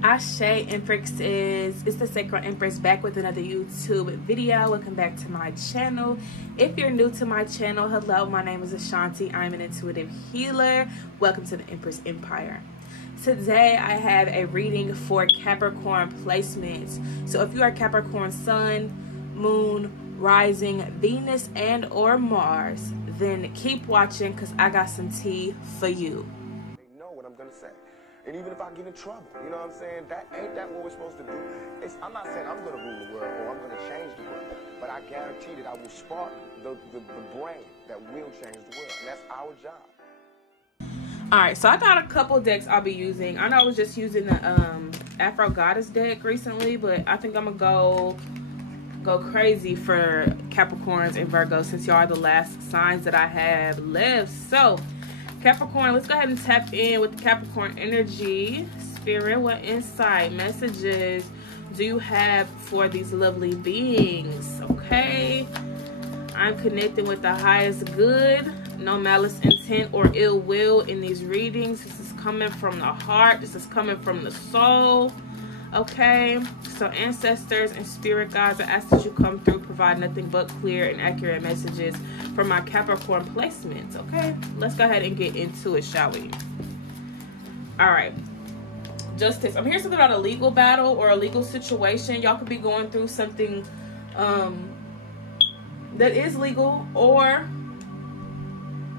Ashe Empresses, it's the Sacred Empress back with another YouTube video. Welcome back to my channel. If you're new to my channel, hello, my name is Ashanti. I'm an intuitive healer. Welcome to the Empress Empire. Today I have a reading for Capricorn placements. So if you are Capricorn Sun, Moon, Rising, Venus, and or Mars, then keep watching because I got some tea for you. They know what I'm gonna say. And even if I get in trouble, you know what I'm saying? Ain't that what we're supposed to do? I'm not saying I'm going to rule the world or I'm going to change the world, but I guarantee that I will spark the brain that will change the world, and that's our job. All right, so I got a couple decks I'll be using. I know I was just using the Afro Goddess deck recently, but I think I'm gonna go crazy for Capricorns and Virgos since y'all are the last signs that I have left. So Capricorn, let's go ahead and tap in with the Capricorn energy. Spirit, what insight, messages do you have for these lovely beings? Okay. I'm connecting with the highest good. No malice, intent, or ill will in these readings. This is coming from the heart. This is coming from the soul. Okay. So ancestors and spirit guides, I ask that you come through, provide nothing but clear and accurate messages for my Capricorn placements. Okay, let's go ahead and get into it, shall we? All right, Justice. I'm hearing something about a legal battle or a legal situation. Y'all could be going through something that is legal, or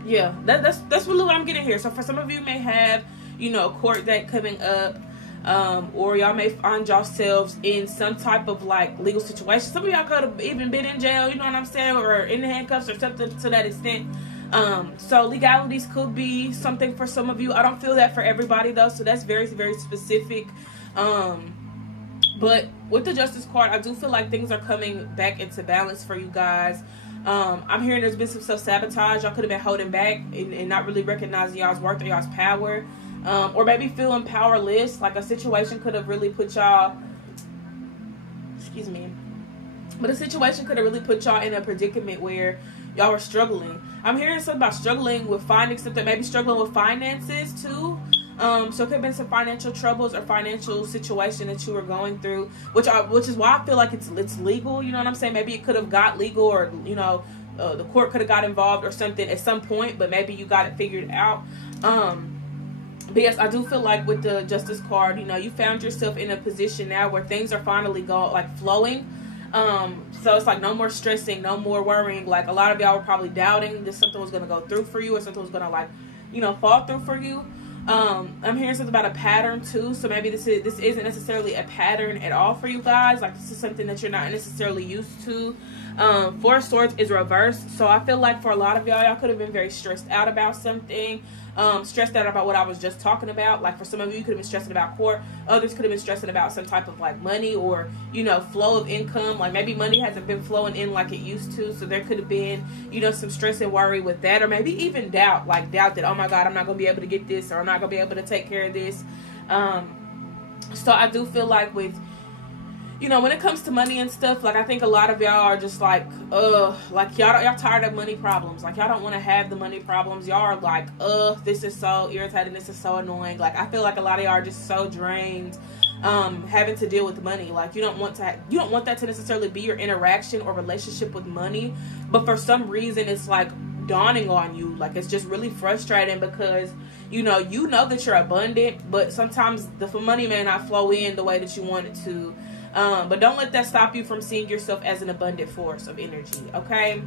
yeah, that's really what I'm getting here. So for some of you may have, you know, a court date coming up. Or y'all may find yourselves in some type of like legal situation. Some of y'all could have even been in jail, you know what I'm saying, or in the handcuffs or something to that extent. So legalities could be something for some of you. I don't feel that for everybody though, so that's very, very specific. But with the Justice card, I do feel like things are coming back into balance for you guys. I'm hearing there's been some self-sabotage. Y'all could have been holding back and not really recognizing y'all's worth or y'all's power. Or maybe feeling powerless, like a situation could have really put y'all, excuse me, but a situation could have really put y'all in a predicament where y'all were struggling. I'm hearing something about struggling with finding something, maybe struggling with finances too. So it could have been some financial troubles or financial situation that you were going through, which is why I feel like it's legal. You know what I'm saying? Maybe it could have got legal, or you know, the court could have got involved or something at some point, but maybe you got it figured out. But yes, I do feel like with the Justice card, you know, you found yourself in a position now where things are finally flowing. So it's like no more stressing, no more worrying. Like a lot of y'all were probably doubting that something was going to go through for you, or something was going to, like, you know, fall through for you. I'm hearing something about a pattern too. So maybe this isn't necessarily a pattern at all for you guys. Like this is something that you're not necessarily used to. Four of Swords is reversed. So I feel like for a lot of y'all could have been very stressed out about something. Stressed out about what I was just talking about. Like for some of you could have been stressing about court. Others could have been stressing about some type of like money or, you know, flow of income. Like maybe money hasn't been flowing in like it used to. So there could have been, you know, some stress and worry with that. Or maybe even doubt that, oh my God, I'm not going to be able to get this, or I'm not going to be able to take care of this. So I do feel like with, you know, when it comes to money and stuff, like I think a lot of y'all are just like y'all tired of money problems. Like y'all don't want to have the money problems. Y'all are like, this is so irritating. This is so annoying. Like I feel like a lot of y'all are just so drained, having to deal with money. Like you don't want that to necessarily be your interaction or relationship with money. But for some reason, it's like dawning on you. Like it's just really frustrating because you know that you're abundant, but sometimes the money may not flow in the way that you want it to. But don't let that stop you from seeing yourself as an abundant force of energy, okay?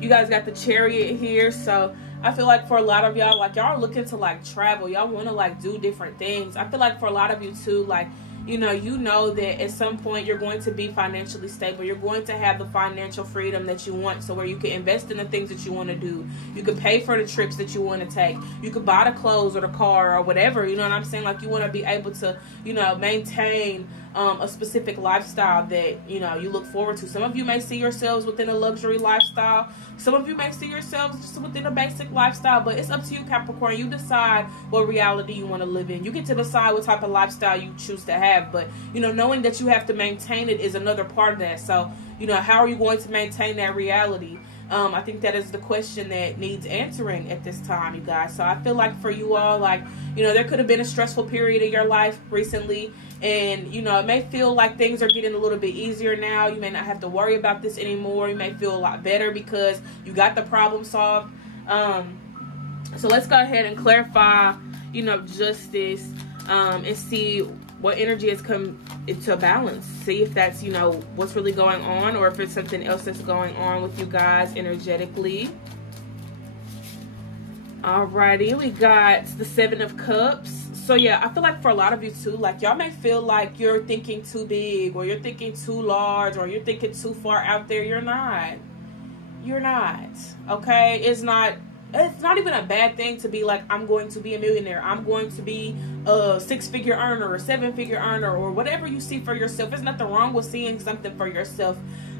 You guys got the Chariot here, so I feel like for a lot of y'all, like y'all are looking to like travel. Y'all want to like do different things. I feel like for a lot of you too, like, you know that at some point you're going to be financially stable. You're going to have the financial freedom that you want, so where you can invest in the things that you want to do. You can pay for the trips that you want to take. You could buy the clothes or the car or whatever, you know what I'm saying? Like you want to be able to, you know, maintain a specific lifestyle that, you know, you look forward to. Some of you may see yourselves within a luxury lifestyle. Some of you may see yourselves just within a basic lifestyle, but it's up to you, Capricorn. You decide what reality you want to live in. You get to decide what type of lifestyle you choose to have, but, you know, knowing that you have to maintain it is another part of that. So, you know, how are you going to maintain that reality? I think that is the question that needs answering at this time, you guys. So I feel like for you all, like, you know, there could have been a stressful period in your life recently, and, you know, it may feel like things are getting a little bit easier now. You may not have to worry about this anymore. You may feel a lot better because you got the problem solved. So let's go ahead and clarify, you know, justice, and see what energy has come into balance. See if that's, you know, what's really going on, or if it's something else that's going on with you guys energetically. Alrighty, we got the 7 of Cups. So yeah, I feel like for a lot of you too, like y'all may feel like you're thinking too big, or you're thinking too large, or you're thinking too far out there. You're not. You're not. Okay? It's not even a bad thing to be like, I'm going to be a millionaire. I'm going to be a 6-figure earner or 7-figure earner, or whatever you see for yourself. There's nothing wrong with seeing something for yourself.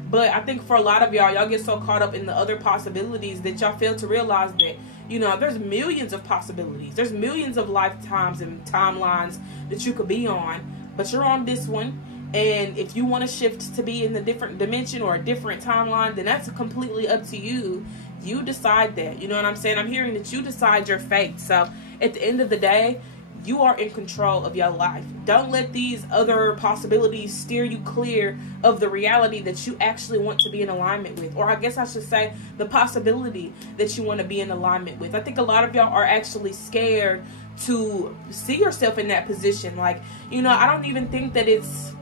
But I think for a lot of y'all get so caught up in the other possibilities that y'all fail to realize that, you know, there's millions of possibilities. There's millions of lifetimes and timelines that you could be on, but you're on this one. And if you want to shift to be in a different dimension or a different timeline, then that's completely up to you. You decide that. You know what I'm saying? I'm hearing that you decide your fate. So at the end of the day, you are in control of your life. Don't let these other possibilities steer you clear of the reality that you actually want to be in alignment with. Or I guess I should say the possibility that you want to be in alignment with. I think a lot of y'all are actually scared to see yourself in that position. Like, you know, I don't think that it's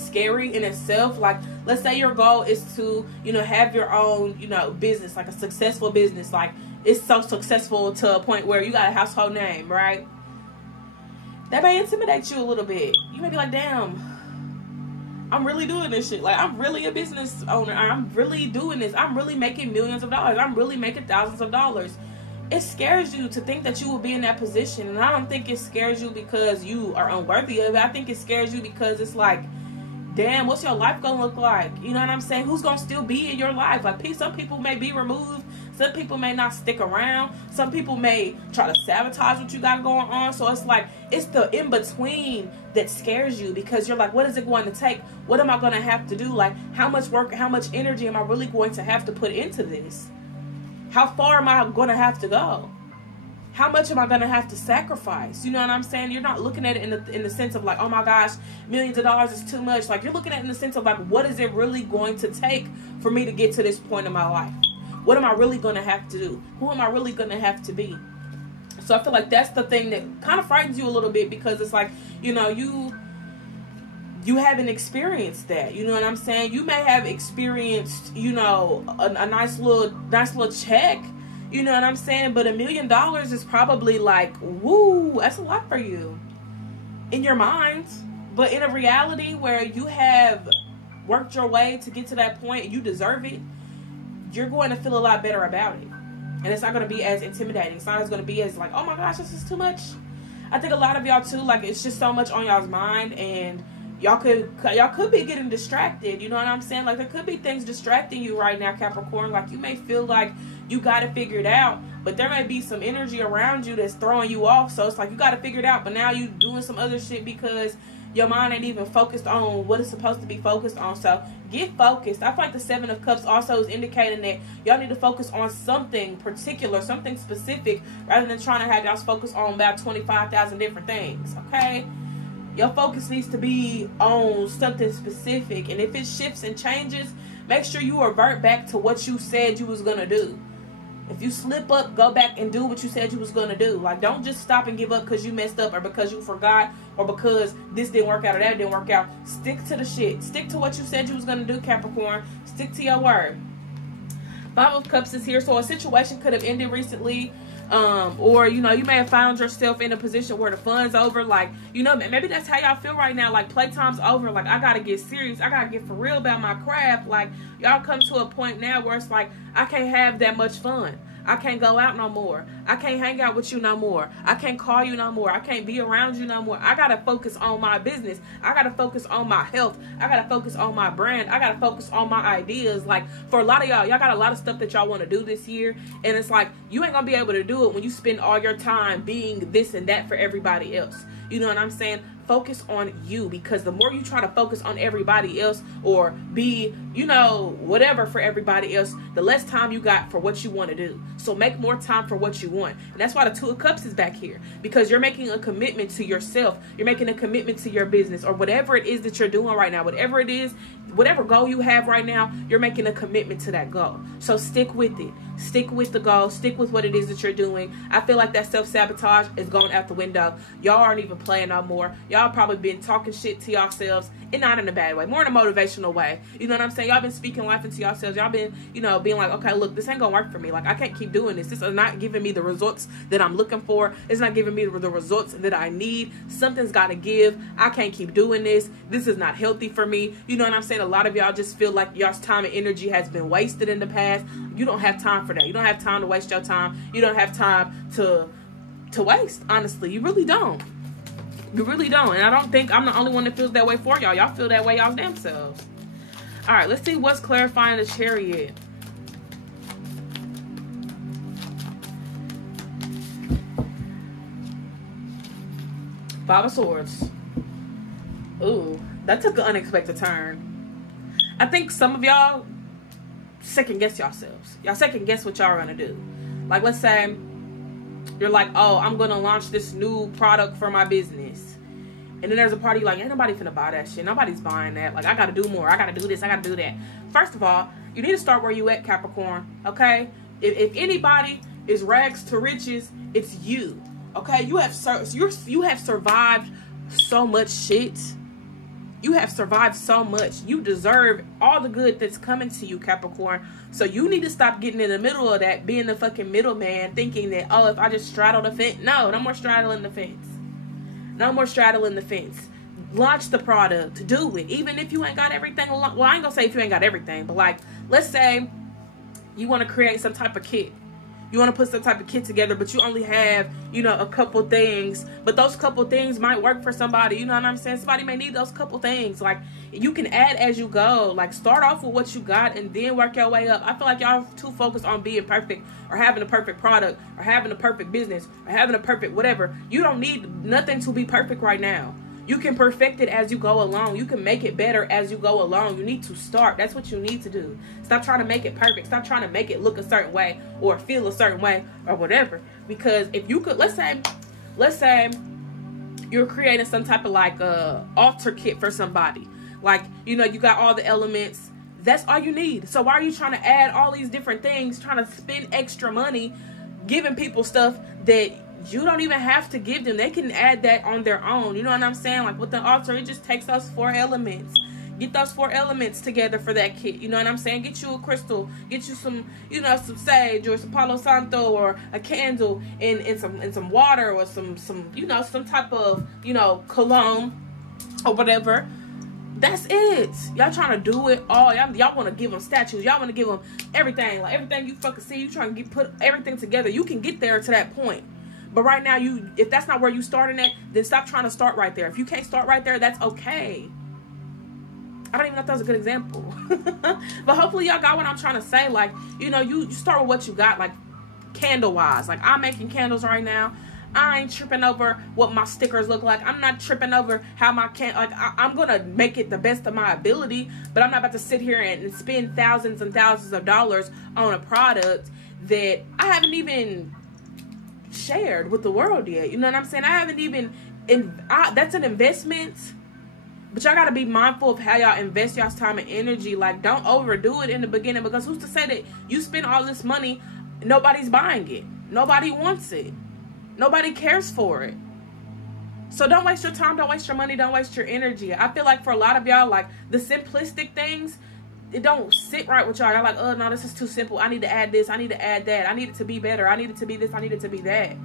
scary in itself. Like, let's say your goal is to, you know, have your own, you know, business, like a successful business. Like, it's so successful to a point where you got a household name, right? That may intimidate you a little bit. You may be like, damn, I'm really doing this shit. Like, I'm really a business owner. I'm really doing this. I'm really making millions of dollars. I'm really making thousands of dollars. It scares you to think that you will be in that position. And I don't think it scares you because you are unworthy of it. I think it scares you because it's like, damn, what's your life gonna look like? You know what I'm saying? Who's gonna still be in your life? Like, some people may be removed. Some people may not stick around. Some people may try to sabotage what you got going on. So it's like, it's the in-between that scares you, because you're like, what is it going to take? What am I going to have to do? Like, how much work, how much energy am I really going to have to put into this? How far am I going to have to go? How much am I going to have to sacrifice? You know what I'm saying? You're not looking at it in the sense of like, oh my gosh, millions of dollars is too much. Like, you're looking at it in the sense of like, what is it really going to take for me to get to this point in my life? What am I really going to have to do? Who am I really going to have to be? So I feel like that's the thing that kind of frightens you a little bit, because it's like, you know, you haven't experienced that. You know what I'm saying? You may have experienced, you know, a nice little check. You know what I'm saying? But $1 million is probably like, woo, that's a lot for you in your mind. But in a reality where you have worked your way to get to that point and you deserve it, you're going to feel a lot better about it. And it's not going to be as intimidating. It's not as going to be as like, oh my gosh, this is too much. I think a lot of y'all too, like, it's just so much on y'all's mind, and y'all could be getting distracted. You know what I'm saying? Like, there could be things distracting you right now, Capricorn. Like, you may feel like you got it figured out, but there may be some energy around you that's throwing you off. So it's like, you got it figured out, but now you doing some other shit because your mind ain't even focused on what it's supposed to be focused on. So get focused. I feel like the 7 of Cups also is indicating that y'all need to focus on something particular, something specific, rather than trying to have y'all focus on about 25,000 different things, okay? Your focus needs to be on something specific. And if it shifts and changes, make sure you revert back to what you said you was going to do. If you slip up, go back and do what you said you was going to do. Like, don't just stop and give up because you messed up, or because you forgot, or because this didn't work out or that didn't work out. Stick to the shit. Stick to what you said you was going to do, Capricorn. Stick to your word. 5 of Cups is here. So a situation could have ended recently. Or, you know, you may have found yourself in a position where the fun's over. Like, you know, maybe that's how y'all feel right now. Like, playtime's over. Like, I gotta get serious. I gotta get for real about my craft. Like, y'all come to a point now where it's like, I can't have that much fun. I can't go out no more. I can't hang out with you no more. I can't call you no more. I can't be around you no more. I gotta focus on my business. I gotta focus on my health. I gotta focus on my brand. I gotta focus on my ideas. Like, for a lot of y'all got a lot of stuff that y'all want to do this year, and it's like, you ain't gonna be able to do it when you spend all your time being this and that for everybody else. You know what I'm saying? focus on you, because the more you try to focus on everybody else or be, you know, whatever for everybody else, the less time you got for what you want to do. So make more time for what you want. And that's why the Two of Cups is back here, because you're making a commitment to yourself. You're making a commitment to your business or whatever it is that you're doing right now. Whatever it is, whatever goal you have right now, you're making a commitment to that goal. So stick with it. Stick with the goal. Stick with what it is that you're doing. I feel like that self-sabotage is going out the window. Y'all aren't even playing no more. Y'all probably been talking shit to yourselves, and not in a bad way, more in a motivational way. You know what I'm saying? Y'all been speaking life into yourselves. Y'all been, you know, being like, okay, look, this ain't gonna work for me. Like, I can't keep doing this. This is not giving me the results that I'm looking for. It's not giving me the results that I need. Something's gotta give. I can't keep doing this. This is not healthy for me. You know what I'm saying? A lot of y'all just feel like y'all's time and energy has been wasted in the past. You don't have time for that. You don't have time to waste your time. You don't have time to waste, honestly. You really don't. You really don't. And I don't think I'm the only one that feels that way for y'all. Y'all feel that way y'all damn selves. All right, let's see what's clarifying the Chariot. Five of Swords. Ooh, that took an unexpected turn. I think some of y'all second guess yourselves. Y'all second guess what y'all are gonna do. Like, let's say you're like, oh, I'm gonna launch this new product for my business, and then there's a party like, ain't nobody finna buy that shit. Nobody's buying that. Like, I gotta do more. I gotta do this. I gotta do that. First of all, you need to start where you at, Capricorn. Okay? If anybody is rags to riches, it's you. Okay? You have survived so much shit. You have survived so much. You deserve all the good that's coming to you, Capricorn. So you need to stop getting in the middle of that, being the fucking middleman, thinking that, oh, if I just straddle the fence. No more straddling the fence. No more straddling the fence. Launch the product. Do it. Even if you ain't got everything. Well, I ain't gonna say if you ain't got everything, but like, let's say you want to create some type of kit. You want to put some type of kit together, but you only have, you know, a couple things. But those couple things might work for somebody. You know what I'm saying? Somebody may need those couple things. Like, you can add as you go. Like, start off with what you got and then work your way up. I feel like y'all too focused on being perfect or having a perfect product or having a perfect business or having a perfect whatever. You don't need nothing to be perfect right now. You can perfect it as you go along. You can make it better as you go along. You need to start. That's what you need to do. Stop trying to make it perfect. Stop trying to make it look a certain way or feel a certain way or whatever. Because if you could, let's say you're creating some type of like altar kit for somebody. Like, you know, you got all the elements. That's all you need. So why are you trying to add all these different things, trying to spend extra money, giving people stuff that you don't even have to give them? They can add that on their own. You know what I'm saying? Like, with the altar, it just takes those 4 elements. Get those 4 elements together for that kit. You know what I'm saying? Get you a crystal. Get you some, you know, some sage or some Palo Santo or a candle and some water or some you know, some type of, you know, cologne or whatever. That's it. Y'all trying to do it all. Y'all want to give them statues. Y'all want to give them everything. Like, everything you fucking see. You trying to put everything together. You can get there to that point. But right now, if that's not where you starting at, then stop trying to start right there. If you can't start right there, that's okay. I don't even know if that was a good example. But hopefully y'all got what I'm trying to say. Like, you know, you start with what you got, like candle-wise. Like, I'm making candles right now. I ain't tripping over what my stickers look like. I'm not tripping over how my I'm going to make it the best of my ability. But I'm not about to sit here and spend thousands and thousands of dollars on a product that I haven't even shared with the world yet. You know what I'm saying? I haven't even that's an investment, but y'all got to be mindful of how y'all invest y'all's time and energy. Like, don't overdo it in the beginning, because who's to say that you spend all this money, nobody's buying it, nobody wants it, nobody cares for it. So don't waste your time, don't waste your money, don't waste your energy. I feel like for a lot of y'all, like, the simplistic things, it don't sit right with y'all. Y'all like, oh no, this is too simple. I need to add this. I need to add that. I need it to be better. I need it to be this. I need it to be that.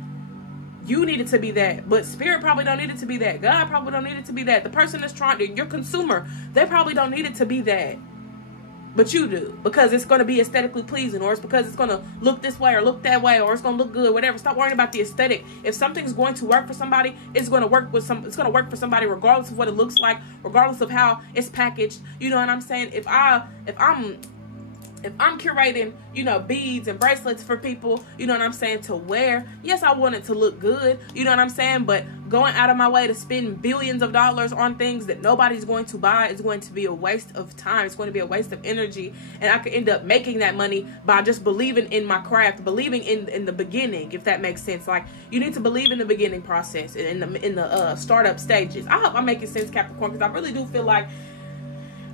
You need it to be that. But Spirit probably don't need it to be that. God probably don't need it to be that. The person that's trying to, your consumer, they probably don't need it to be that. But you do, because it's going to be aesthetically pleasing, or it's because it's going to look this way or look that way, or it's going to look good, whatever. Stop worrying about the aesthetic. If something's going to work for somebody, it's going to work for somebody regardless of what it looks like, regardless of how it's packaged. You know what I'm saying? If I'm if I'm curating, you know, beads and bracelets for people, you know what I'm saying, to wear, yes, I want it to look good, you know what I'm saying, but going out of my way to spend billions of dollars on things that nobody's going to buy is going to be a waste of time. It's going to be a waste of energy, and I could end up making that money by just believing in my craft, believing in the beginning, if that makes sense. Like, you need to believe in the beginning process, in the startup stages. I hope I'm making sense, Capricorn, because I really do feel like,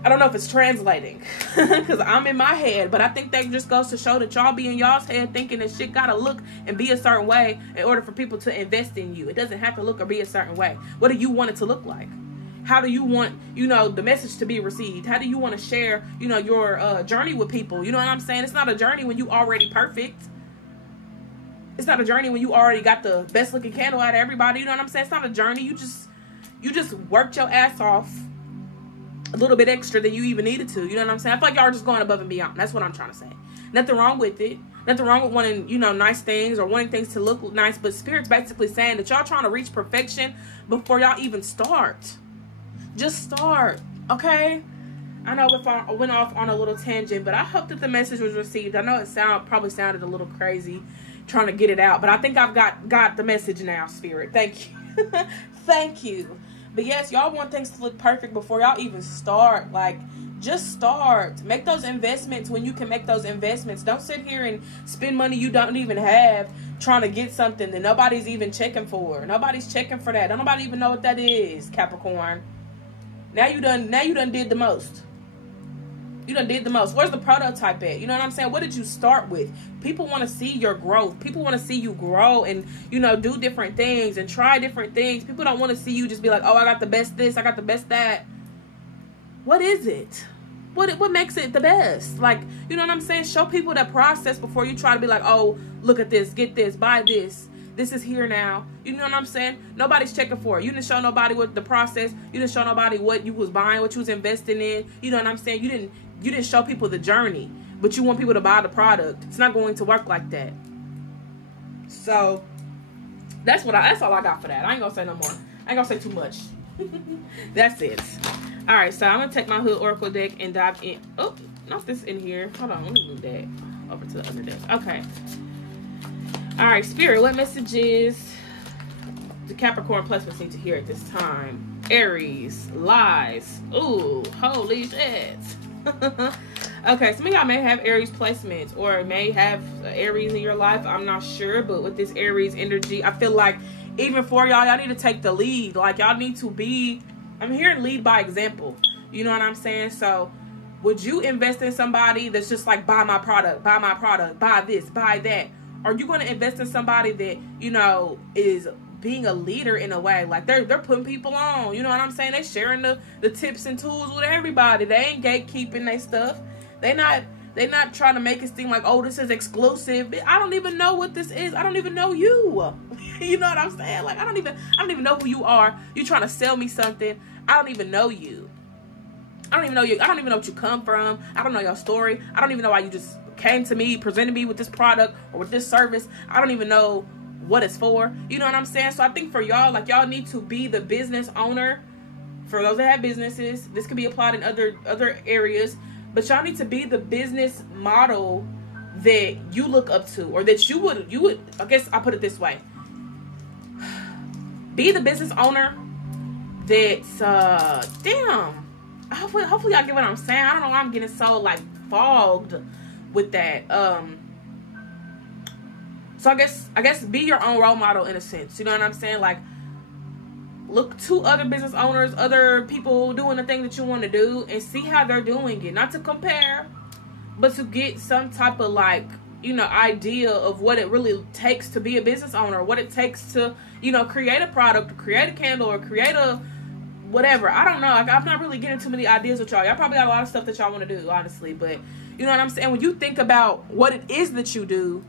I don't know if it's translating because I'm in my head, but I think that just goes to show that y'all be in y'all's head thinking that shit gotta look and be a certain way in order for people to invest in you. It doesn't have to look or be a certain way. What do you want it to look like? How do you want, you know, the message to be received? How do you want to share, you know, your journey with people? You know what I'm saying? It's not a journey when you already perfect. It's not a journey when you already got the best looking candle out of everybody. You know what I'm saying? It's not a journey. You just worked your ass off a little bit extra than you even needed to. You know what I'm saying? I feel like y'all are just going above and beyond. That's what I'm trying to say. Nothing wrong with it. Nothing wrong with wanting, you know, nice things or wanting things to look nice. But Spirit's basically saying that y'all trying to reach perfection before y'all even start. Just start. Okay? I know if I went off on a little tangent, but I hope that the message was received. I know it probably sounded a little crazy trying to get it out, but I think I've got the message now, Spirit. Thank you. Thank you. But yes, y'all want things to look perfect before y'all even start. Like, just start. Make those investments when you can make those investments. Don't sit here and spend money you don't even have trying to get something that nobody's even checking for. Nobody's checking for that. Don't nobody even know what that is, Capricorn. Now you done did the most. You done did the most. Where's the prototype at? You know what I'm saying? What did you start with? People want to see your growth. People want to see you grow and, you know, do different things and try different things. People don't want to see you just be like, oh, I got the best this, I got the best that. What is it? What makes it the best? Like, you know what I'm saying? Show people that process before you try to be like, oh, look at this, get this, buy this. This is here now. You know what I'm saying? Nobody's checking for it. You didn't show nobody what the process. You didn't show nobody what you was buying, what you was investing in. You know what I'm saying? You didn't show people the journey, but you want people to buy the product. It's not going to work like that. So that's all I got for that. I ain't gonna say no more. I ain't gonna say too much. That's it. All right, so I'm gonna take my Hood Oracle deck and dive in. Oh, not this in here. Hold on, let me move that over to the other deck. Okay. All right, Spirit, what messages the Capricorn placements need to hear at this time? Aries, lies. Ooh, holy shit. Okay, some of y'all may have Aries placements or may have Aries in your life. I'm not sure, but with this Aries energy, I feel like even for y'all need to take the lead. Like, y'all need to be, I'm hearing lead by example. You know what I'm saying? So would you invest in somebody that's just like, buy my product, buy this, buy that? Are you going to invest in somebody that, you know, is being a leader in a way? Like, they're putting people on. You know what I'm saying? They sharing the tips and tools with everybody. They ain't gatekeeping their stuff. They not trying to make it seem like, oh, this is exclusive. I don't even know what this is. I don't even know you. You know what I'm saying? Like, I don't even know who you are. You trying to sell me something. I don't even know you. I don't even know you. I don't even know what you come from. I don't know your story. I don't even know why you just came to me, presented me with this product or with this service. I don't even know what it's for. You know what I'm saying? So I think for y'all, like, y'all need to be the business owner. For those that have businesses, this could be applied in other areas, but y'all need to be the business model that you look up to, or that you would, I guess I'll put it this way. Be the business owner that's, hopefully y'all get what I'm saying. I don't know why I'm getting so, like, fogged with that. So I guess be your own role model in a sense. You know what I'm saying? Like, look to other business owners, other people doing the thing that you want to do, and see how they're doing it. Not to compare, but to get some type of, like, you know, idea of what it really takes to be a business owner, what it takes to, you know, create a product, or create a candle, or create a whatever. I don't know. Like, I'm not really getting too many ideas with y'all. Y'all probably got a lot of stuff that y'all want to do, honestly. But you know what I'm saying? When you think about what it is that you do,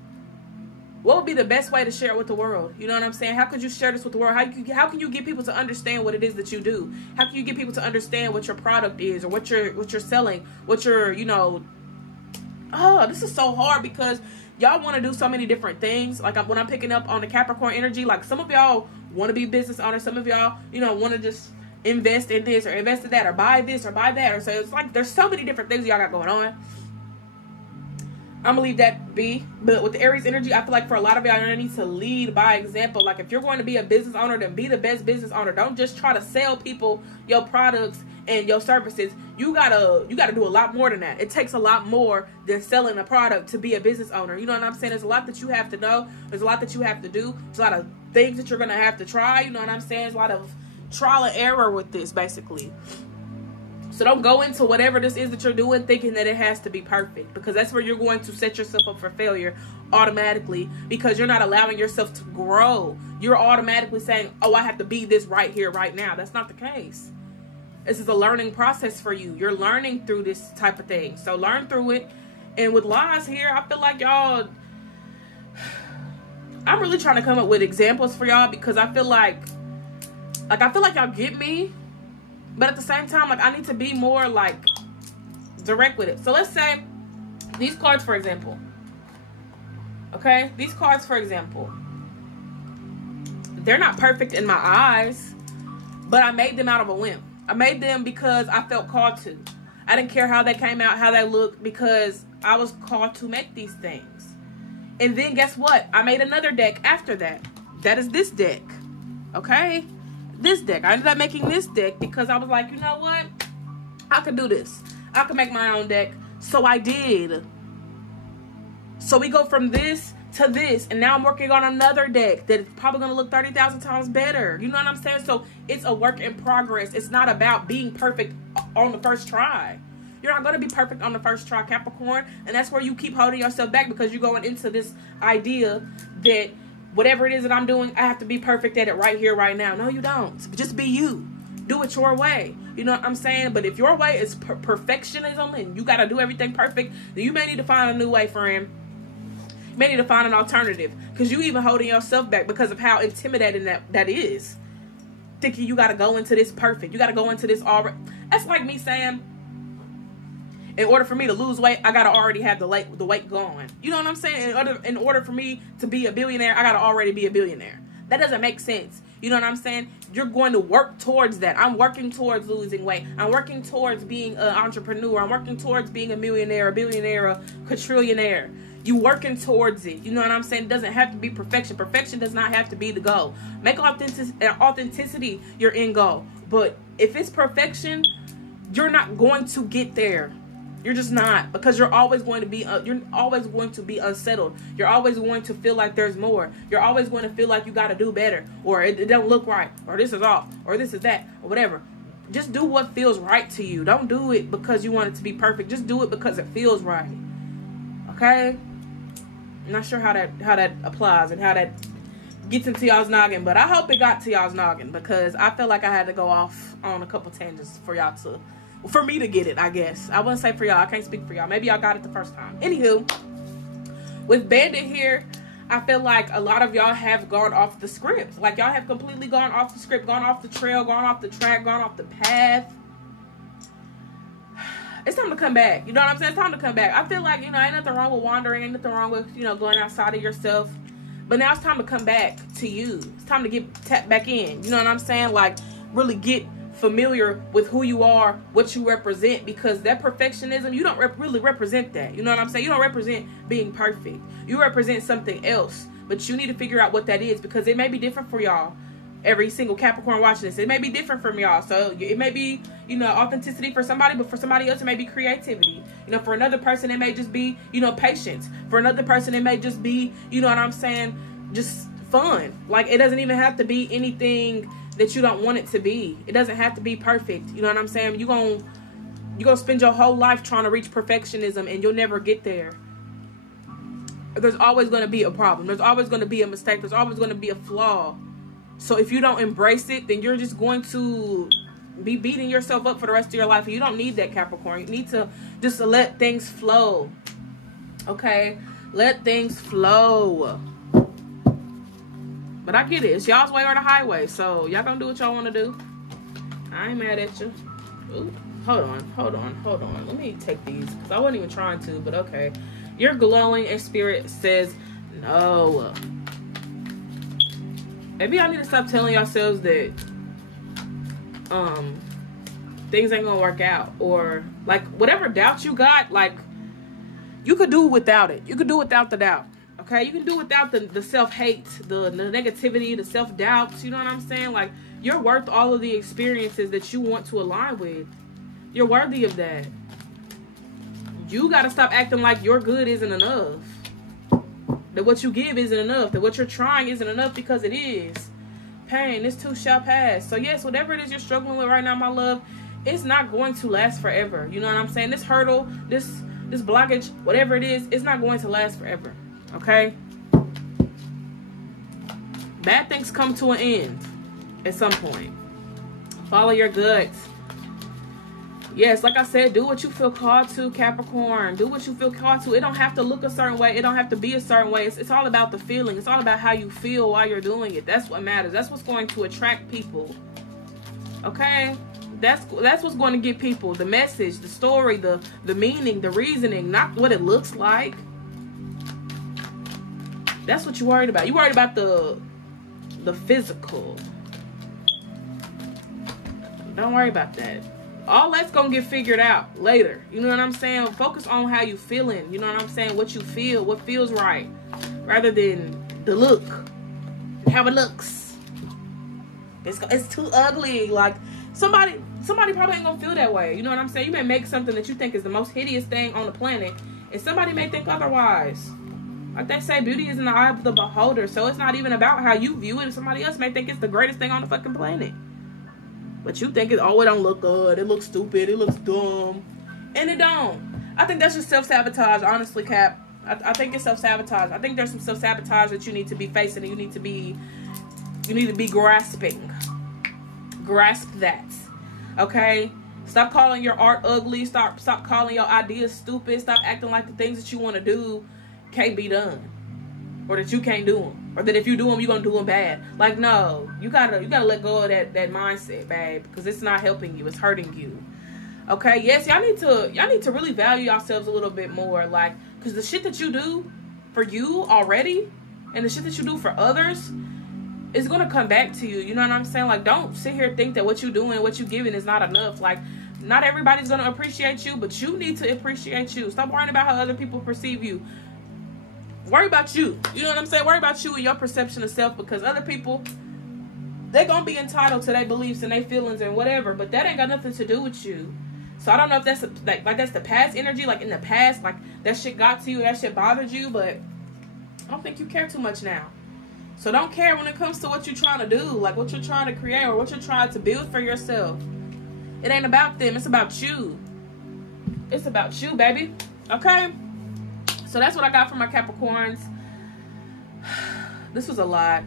what would be the best way to share it with the world? You know what I'm saying? How could you share this with the world? How can you get people to understand what it is that you do? How can you get people to understand what your product is, or what you're selling, what you're, you know, oh, this is so hard because y'all want to do so many different things. Like, when I'm picking up on the Capricorn energy, like, some of y'all want to be business owners. Some of y'all, you know, want to just invest in this or invest in that or buy this or buy that. Or so it's like there's so many different things y'all got going on. I'm gonna leave that be. But with the Aries energy, I feel like for a lot of y'all, you need to lead by example. Like if you're going to be a business owner, then be the best business owner. Don't just try to sell people your products and your services. You gotta do a lot more than that. It takes a lot more than selling a product to be a business owner. You know what I'm saying? There's a lot that you have to know. There's a lot that you have to do. There's a lot of things that you're gonna have to try. You know what I'm saying? There's a lot of trial and error with this, basically. So don't go into whatever this is that you're doing thinking that it has to be perfect, because that's where you're going to set yourself up for failure automatically, because you're not allowing yourself to grow. You're automatically saying, oh, I have to be this right here, right now. That's not the case. This is a learning process for you. You're learning through this type of thing. So learn through it. And with lies here, I feel like y'all, I'm really trying to come up with examples for y'all, because I feel like y'all get me. But at the same time, like, I need to be more, like, direct with it. So let's say these cards, for example. Okay? These cards, for example. They're not perfect in my eyes, but I made them out of a whim. I made them because I felt called to. I didn't care how they came out, how they looked, because I was called to make these things. And then guess what? I made another deck after that. That is this deck. Okay? This deck. I ended up making this deck because I was like, you know what? I could do this. I could make my own deck. So I did. So we go from this to this. And now I'm working on another deck that is probably going to look 30,000 times better. You know what I'm saying? So it's a work in progress. It's not about being perfect on the first try. You're not going to be perfect on the first try, Capricorn. And that's where you keep holding yourself back, because you're going into this idea that whatever it is that I'm doing, I have to be perfect at it right here, right now. No, you don't. Just be you. Do it your way. You know what I'm saying? But if your way is perfectionism and you got to do everything perfect, then you may need to find a new way, friend. You may need to find an alternative, because you even holding yourself back because of how intimidating that is. Thinking you got to go into this perfect. You got to go into this already. That's like me saying, in order for me to lose weight, I gotta already have the weight gone. You know what I'm saying? In order for me to be a billionaire, I gotta already be a billionaire. That doesn't make sense. You know what I'm saying? You're going to work towards that. I'm working towards losing weight. I'm working towards being an entrepreneur. I'm working towards being a millionaire, a billionaire, a quadrillionaire. You working towards it. You know what I'm saying? It doesn't have to be perfection. Perfection does not have to be the goal. Make authenticity your end goal. But if it's perfection, you're not going to get there. You're just not, because you're always going to be unsettled. You're always going to feel like there's more. You're always going to feel like you got to do better, or it don't look right, or this is off, or this is that, or whatever. Just do what feels right to you. Don't do it because you want it to be perfect. Just do it because it feels right. Okay? I'm not sure how that applies and how that gets into y'all's noggin, but I hope it got to y'all's noggin, because I felt like I had to go off on a couple tangents for me to get it, I guess. I wouldn't say for y'all. I can't speak for y'all. Maybe y'all got it the first time. Anywho, with Bandit here, I feel like a lot of y'all have gone off the script. Like, y'all have completely gone off the script, gone off the trail, gone off the track, gone off the path. It's time to come back. You know what I'm saying? It's time to come back. I feel like, ain't nothing wrong with wandering. Ain't nothing wrong with, going outside of yourself. But now it's time to come back to you. It's time to get tapped back in. You know what I'm saying? Like, really get familiar with who you are, what you represent, because that perfectionism, you don't really represent that. You know what I'm saying? You don't represent being perfect. You represent something else, but you need to figure out what that is, because it may be different for y'all. Every single Capricorn watching this, it may be different from y'all. So it may be, authenticity for somebody, but for somebody else, it may be creativity. For another person, it may just be, patience. For another person, it may just be, you know what I'm saying, just fun. Like, it doesn't even have to be anything that you don't want it to be. It doesn't have to be perfect. You know what I'm saying? You're gonna spend your whole life trying to reach perfectionism, and you'll never get there. There's always going to be a problem. There's always going to be a mistake. There's always going to be a flaw. So if you don't embrace it, then you're just going to be beating yourself up for the rest of your life. And you don't need that, Capricorn. You need to just let things flow. Okay? Let things flow. But I get it. It's y'all's way or the highway. So y'all gonna do what y'all want to do. I ain't mad at you. Ooh, hold on. Let me take these, because I wasn't even trying to, but okay. You're glowing, and Spirit says no. Maybe y'all need to stop telling yourselves that things ain't gonna work out, or like whatever doubts you got, like you could do without it. You could do without the doubt. Okay, you can do without the self-hate, the negativity, the self-doubts. You know what I'm saying? Like, you're worth all of the experiences that you want to align with. You're worthy of that. You got to stop acting like your good isn't enough. That what you give isn't enough. That what you're trying isn't enough, because it is. Pain, this too shall pass. So yes, whatever it is you're struggling with right now, my love, it's not going to last forever. You know what I'm saying? This hurdle, this blockage, whatever it is, it's not going to last forever. Okay? Bad things come to an end at some point. Follow your guts. Yes, like I said, do what you feel called to, Capricorn. Do what you feel called to. It don't have to look a certain way. It don't have to be a certain way. It's all about the feeling. It's all about how you feel while you're doing it. That's what matters. That's what's going to attract people. Okay? That's what's going to get people the message, the story, the meaning, the reasoning, not what it looks like. That's what you're worried about. You're worried about the physical. Don't worry about that. All that's gonna get figured out later. You know what I'm saying? Focus on how you feeling. You know what I'm saying? What you feel, what feels right, rather than the look, how it looks. It's too ugly. Like, somebody probably ain't gonna feel that way. You know what I'm saying? You may make something that you think is the most hideous thing on the planet, and somebody may think otherwise. Like they say, beauty is in the eye of the beholder. So it's not even about how you view it. Somebody else may think it's the greatest thing on the fucking planet. But you think it don't look good. It looks stupid. It looks dumb. And it don't. I think that's just self-sabotage, honestly, Cap. I think it's self-sabotage. I think there's some self-sabotage that you need to be facing, and you need to be grasping. Grasp that. Okay? Stop calling your art ugly. Stop calling your ideas stupid. Stop acting like the things that you want to do can't be done, or that you can't do them, or that if you do them, you're gonna do them bad. Like, no, you gotta let go of that mindset, babe, because it's not helping you. It's hurting you. Okay? Yes, y'all need to really value yourselves a little bit more, like, because the shit that you do for you already, and the shit that you do for others, is gonna come back to you. You know what I'm saying? Like, don't sit here and think that what you doing, what you giving is not enough. Like, not everybody's gonna appreciate you, but you need to appreciate you. Stop worrying about how other people perceive you. Worry about you. You know what I'm saying? Worry about you and your perception of self, because other people, they're going to be entitled to their beliefs and their feelings and whatever, but that ain't got nothing to do with you. So I don't know if that's like that's the past energy, like in the past, like that shit got to you, that shit bothered you, but I don't think you care too much now. So don't care when it comes to what you're trying to do, like what you're trying to create or what you're trying to build for yourself. It ain't about them. It's about you. It's about you, baby. Okay? So that's what I got from my Capricorns. This was a lot,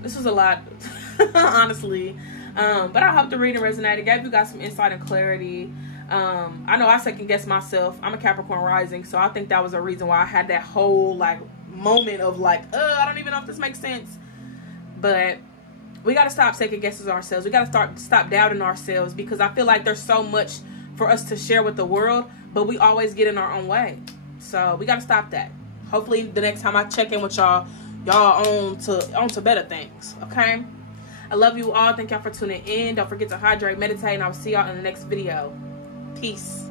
honestly. But I hope the reading resonated. Gave you guys some insight and clarity. I know I second guess myself. I'm a Capricorn rising, so I think that was a reason why I had that whole like moment of like, I don't even know if this makes sense. But we got to stop second guessing ourselves. We got to stop doubting ourselves, because I feel like there's so much for us to share with the world, but we always get in our own way. So we got to stop that. Hopefully the next time I check in with y'all on to better things. Okay? I love you all. Thank y'all for tuning in. Don't forget to hydrate, meditate, and I'll see y'all in the next video. Peace.